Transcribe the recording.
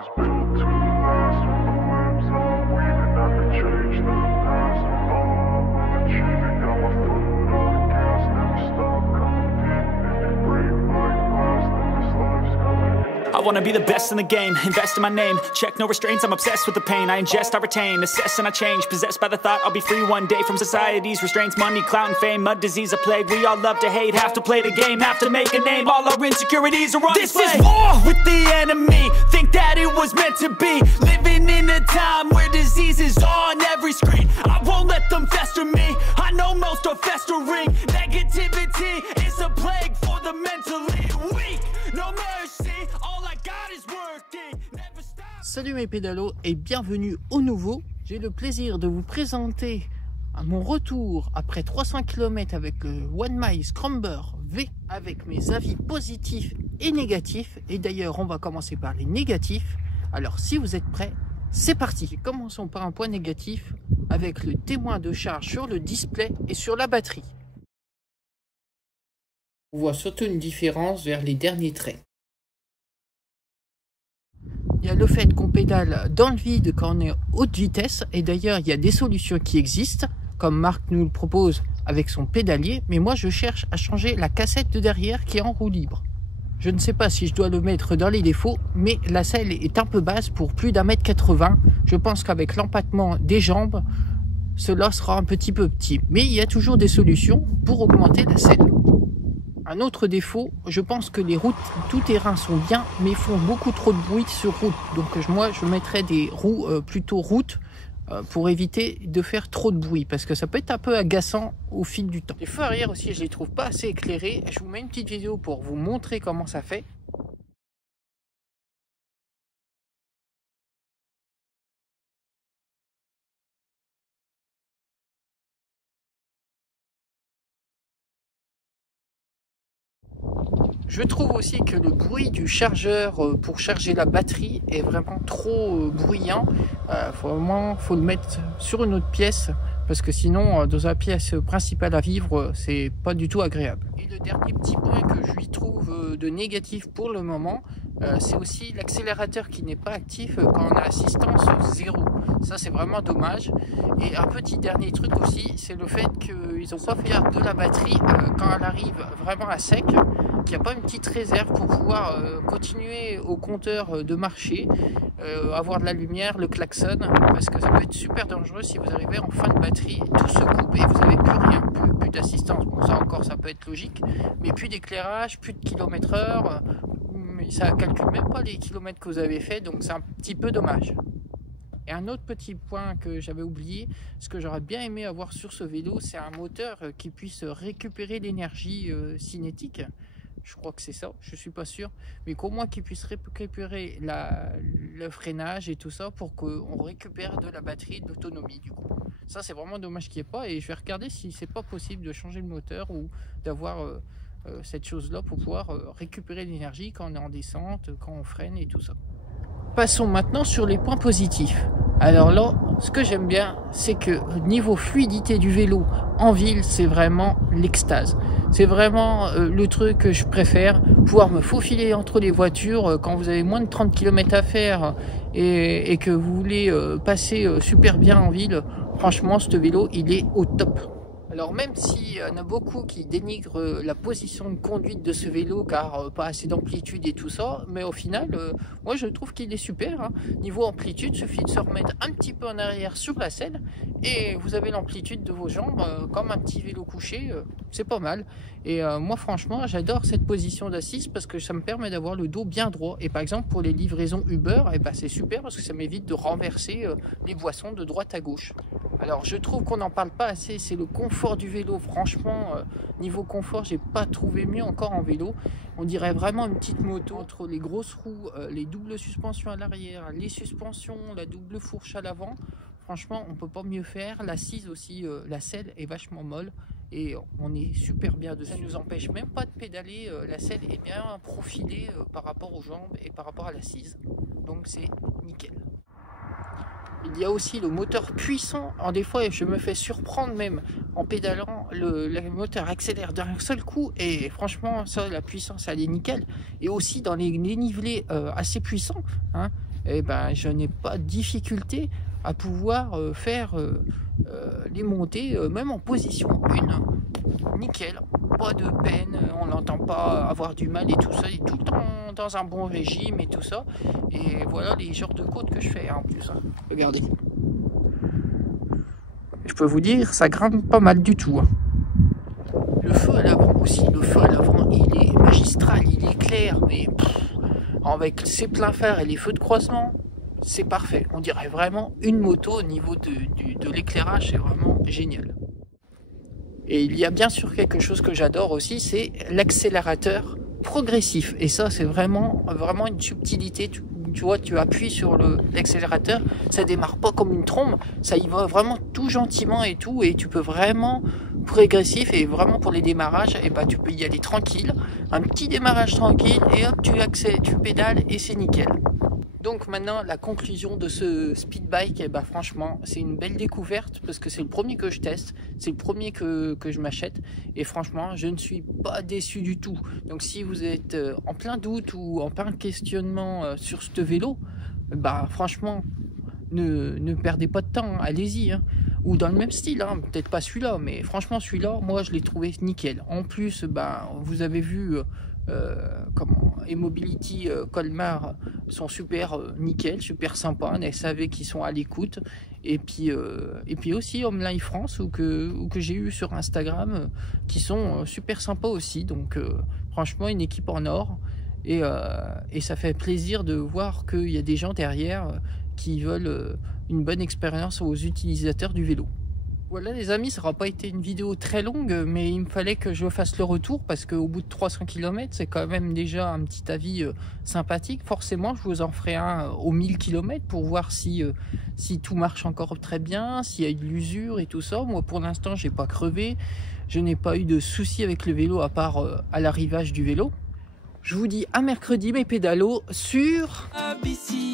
was built to last with the whims and the weed, and I could change the past with all I will achieve. And got my foot on the gas, never stop competing. If you break like glass, then this life's gonna end. I wanna be the best in the game, invest in my name. Check no restraints, I'm obsessed with the pain. I ingest, I retain, assess and I change. Possessed by the thought I'll be free one day from society's restraints. Money, clout and fame, mud, disease, a plague. We all love to hate, have to play the game, have to make a name. All our insecurities are on display. This is war with the enemy, think that it was meant to be. Living in a time where disease is on every screen. I won't let them fester me, I know most are festering. Negativity is a plague for the mentally weak. No mercy, all I got is working. Never stop. Salut mes pédalos et bienvenue au nouveau. J'ai le plaisir de vous présenter mon retour après 300 km avec le One Mile Scrambler V avec mes avis positifs et négatifs. Et d'ailleurs, on va commencer par les négatifs. Alors si vous êtes prêts, c'est parti. Commençons par un point négatif avec le témoin de charge sur le display et sur la batterie. On voit surtout une différence vers les derniers traits. Il y a le fait qu'on pédale dans le vide quand on est haute vitesse, et d'ailleurs il y a des solutions qui existent, comme Marc nous le propose avec son pédalier, mais moi je cherche à changer la cassette de derrière qui est en roue libre. Je ne sais pas si je dois le mettre dans les défauts, mais la selle est un peu basse pour plus d'1,80 m. Je pense qu'avec l'empattement des jambes, cela sera un petit peu petit, mais il y a toujours des solutions pour augmenter la selle. Un autre défaut, je pense que les routes tout-terrain sont bien, mais font beaucoup trop de bruit sur route. Donc moi, je mettrais des roues plutôt route pour éviter de faire trop de bruit, parce que ça peut être un peu agaçant au fil du temps. Les feux arrière aussi, je les trouve pas assez éclairés. Je vous mets une petite vidéo pour vous montrer comment ça fait. Je trouve aussi que le bruit du chargeur pour charger la batterie est vraiment trop bruyant. Faut le mettre sur une autre pièce, parce que sinon dans la pièce principale à vivre, c'est pas du tout agréable. Et le dernier petit point que je lui trouve de négatif pour le moment, c'est aussi l'accélérateur qui n'est pas actif quand on a assistance 0. Ça c'est vraiment dommage. Et un petit dernier truc aussi, c'est le fait qu'ils ont pas fait de la batterie quand elle arrive vraiment à sec, qu'il n'y a pas une petite réserve pour pouvoir continuer au compteur de marcher, avoir de la lumière, le klaxon, parce que ça peut être super dangereux si vous arrivez en fin de batterie, tout se coupe et vous n'avez plus rien, plus d'assistance. Bon, ça encore, ça peut être logique, mais plus d'éclairage, plus de kilomètres-heure, ça ne calcule même pas les kilomètres que vous avez fait, donc c'est un petit peu dommage. Et un autre petit point que j'avais oublié, ce que j'aurais bien aimé avoir sur ce vélo, c'est un moteur qui puisse récupérer l'énergie cinétique. Je crois que c'est ça, je suis pas sûr, mais qu'au moins qu'il puisse récupérer le freinage et tout ça pour qu'on récupère de la batterie, de l'autonomie du coup. Ça c'est vraiment dommage qu'il n'y ait pas, et je vais regarder si c'est pas possible de changer le moteur ou d'avoir cette chose là pour pouvoir récupérer l'énergie quand on est en descente, quand on freine et tout ça. Passons maintenant sur les points positifs. Alors là, ce que j'aime bien, c'est que niveau fluidité du vélo en ville, c'est vraiment l'extase. C'est vraiment le truc que je préfère, pouvoir me faufiler entre les voitures quand vous avez moins de 30 km à faire et que vous voulez passer super bien en ville. Franchement, ce vélo, il est au top. Alors même s'il y en a beaucoup qui dénigrent la position de conduite de ce vélo car pas assez d'amplitude et tout ça, mais au final, moi je trouve qu'il est super. Hein. Niveau amplitude, il suffit de se remettre un petit peu en arrière sur la selle et vous avez l'amplitude de vos jambes comme un petit vélo couché, c'est pas mal. Et moi franchement, j'adore cette position d'assise parce que ça me permet d'avoir le dos bien droit. Et par exemple pour les livraisons Uber, c'est super parce que ça m'évite de renverser les boissons de droite à gauche. Alors je trouve qu'on n'en parle pas assez, c'est le confort du vélo. Franchement, niveau confort, j'ai pas trouvé mieux encore en vélo. On dirait vraiment une petite moto entre les grosses roues, les doubles suspensions à l'arrière, les suspensions, la double fourche à l'avant. Franchement, on peut pas mieux faire. L'assise aussi, la selle est vachement molle et on est super bien dessus. Ça nous empêche même pas de pédaler. La selle est bien profilée par rapport aux jambes et par rapport à l'assise. Donc c'est nickel. Il y a aussi le moteur puissant. En des fois, je me fais surprendre même en pédalant. Le moteur accélère d'un seul coup et franchement, ça, la puissance, elle est nickel. Et aussi dans les nivelés assez puissants, hein, et ben je n'ai pas de difficulté à pouvoir faire les montées, même en position 1, nickel, pas de peine, on n'entend pas avoir du mal et tout ça, et tout le temps dans un bon régime et tout ça, et voilà les genres de côtes que je fais en plus, hein. Regardez. Je peux vous dire, ça grimpe pas mal du tout, hein. Le feu à l'avant aussi, le feu à l'avant, il est magistral, il est clair, mais avec ses pleins phares et les feux de croisement, c'est parfait. On dirait vraiment une moto au niveau de l'éclairage, c'est vraiment génial. Et il y a bien sûr quelque chose que j'adore aussi, c'est l'accélérateur progressif. Et ça, c'est vraiment une subtilité. Tu vois, tu appuies sur l'accélérateur, ça démarre pas comme une trombe, ça y va vraiment tout gentiment et tout, et tu peux vraiment progressif, et vraiment pour les démarrages, et bah tu peux y aller tranquille, un petit démarrage tranquille, et hop tu accèdes, tu pédales et c'est nickel. Donc maintenant la conclusion de ce speed bike, et bah franchement c'est une belle découverte parce que c'est le premier que je teste, c'est le premier que je m'achète, et franchement je ne suis pas déçu du tout. Donc si vous êtes en plein doute ou en plein questionnement sur ce vélo, bah franchement ne perdez pas de temps, hein, allez-y, hein. Ou dans le même style, hein, peut-être pas celui-là, mais franchement celui-là moi je l'ai trouvé nickel. En plus bah vous avez vu E-Mobility Colmar sont super nickel, super sympa, un SAV qui sont à l'écoute, et puis aussi Homelite France ou que j'ai eu sur Instagram qui sont super sympas aussi, donc franchement une équipe en or, et ça fait plaisir de voir qu'il y a des gens derrière qui veulent une bonne expérience aux utilisateurs du vélo. Voilà les amis, ça n'aura pas été une vidéo très longue, mais il me fallait que je fasse le retour parce qu'au bout de 300 km, c'est quand même déjà un petit avis sympathique. Forcément, je vous en ferai un aux 1000 km pour voir si tout marche encore très bien, s'il y a eu de l'usure et tout ça. Moi, pour l'instant, j'ai pas crevé, je n'ai pas eu de soucis avec le vélo à part à l'arrivage du vélo. Je vous dis à mercredi mes pédalos sur ABC.